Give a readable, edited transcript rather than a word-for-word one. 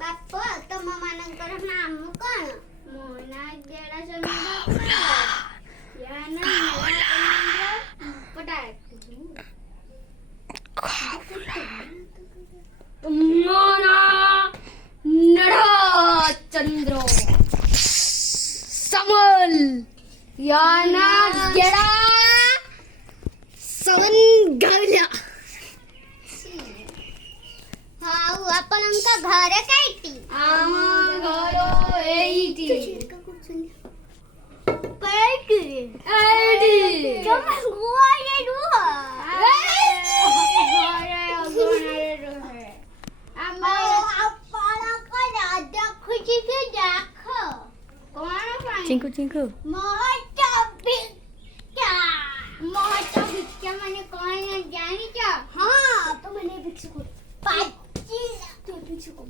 ବାପ ତମ ମାନଙ୍କର ନାମ କଣ? ମୋ ନାଁ ଜେଡା ଚନ୍ଦ୍ର ୟା ନାଁ ପଟା ମୋ ନାଁ ଚନ୍ଦ୍ର समल या नाम गेड़ा सवन गवला हाउ आपनका घर काईटी आम घर एईटी काईटी एडी तुम गोये रुह गोये अगोनारे रहे आम आपनका राजा खुशी के देखो चिंकू चिंकू महत्ता माने कौन जानी क्या? हाँ तो मैंने भिक्षु को 25 तो भिक्षु को